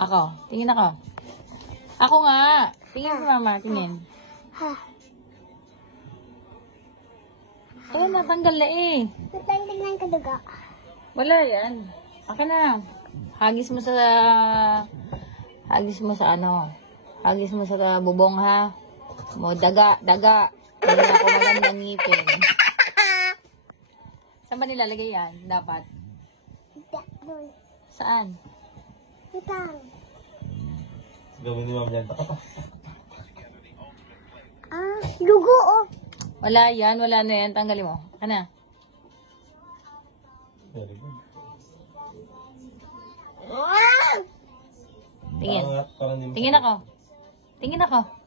Ako. Tingin ako. Ako nga. Tingin si mama. Tingin. Oh, natanggal na eh. Natanggal ng kaduga. Wala yan. Akin na. Hagis mo sa ano. Hagis mo sa bubong ha. Mo daga. Hindi na ako magandang ngipin. Saan ba nilalagay yan? Dapat. Doon. Saan? Utang. Gawin ni Ma'am yan. Dugo oh. Wala yan. Wala na yan. Tanggalin mo. Ano? Very good. Tingin. Parang hindi mo- Tingin ako. Tingin ako.